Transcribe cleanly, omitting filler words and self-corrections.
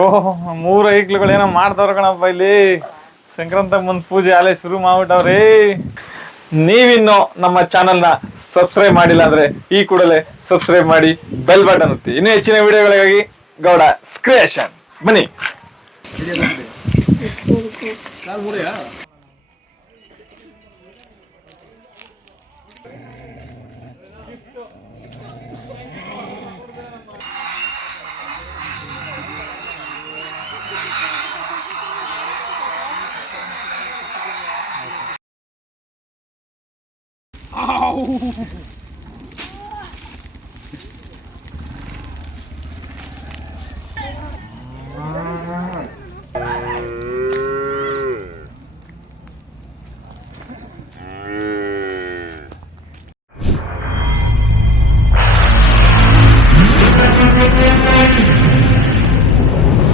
ಓಹ್ 3 ಐಕ್ಳುಗಳು ಏನೋ ಮಾಡ್ತಾವ್ರ ಕಣಪ್ಪ ಇಲ್ಲಿ. ಸಂಕ್ರಾಂತ ಮುಂದ್ ಪೂಜೆ ಅಲ್ಲೇ ಶುರು ಮಾಡ್ಬಿಟ್ಟವ್ರಿ. ನೀವಿನ್ನು ನಮ್ಮ ಚಾನೆಲ್ನ ಸಬ್ಸ್ಕ್ರೈಬ್ ಮಾಡಿಲ್ಲ ಅಂದ್ರೆ ಈ ಕೂಡಲೇ ಸಬ್ಸ್ಕ್ರೈಬ್ ಮಾಡಿ ಬೆಲ್ ಬಟನ್ ಒತ್ತಿ. ಇನ್ನೂ ಹೆಚ್ಚಿನ ವಿಡಿಯೋಗಳಿಗಾಗಿ ಗೌಡ ಕ್ರಿಯೇಷನ್ ಬನ್ನಿ.